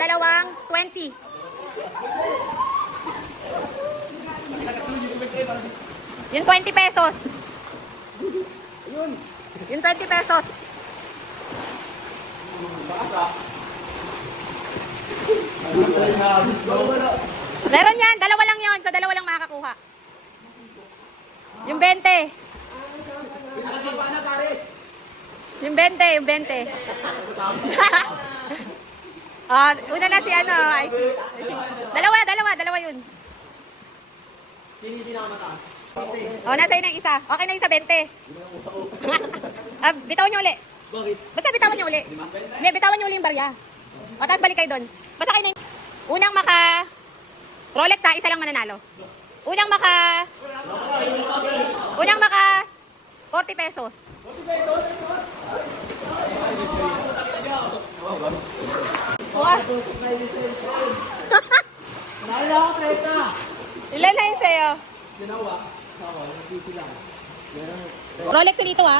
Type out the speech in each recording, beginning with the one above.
dalawang 20. Yung 20 pesos. Yung 20 pesos. Meron yan. Dalawa lang yon. Sa dalawa lang makakakuha. Yung 20. Yung 20. Yung 20. Una na si ano. Dalawa yun. Hindi na mataas. Nasa yun ang isa. Okay na yung sa 20. Bitawan nyo uli. Bakit? Basta bitawan nyo uli. Hindi, bitawan nyo uli yung barya. Tapos balik kayo doon. Basta kayo na yung... Unang maka... Rolex ha, isa lang mananalo. Unang maka 40 pesos. 40 pesos? Nalala ako 30. Ilan na yun sa'yo? Ginawa. Ako, nagpisi lang. Rolex dito ha.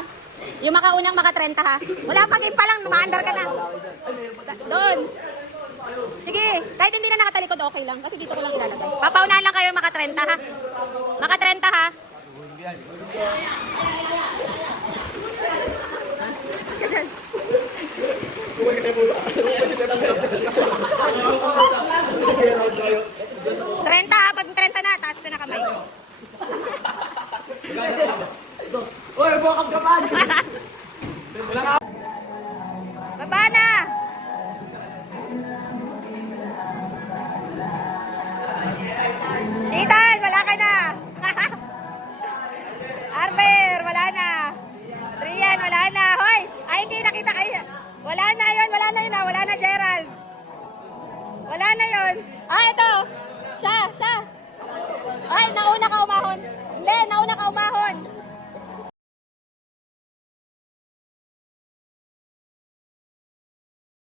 Yung unang maka 30 ha. Wala pa, game pa lang, maandar ka na. Doon. Sige, kahit hindi na nakatalikod, okay lang. Kasi dito ko lang ilalagay. Papaunahan lang kayo maka 30 ha. Maka 30 ha.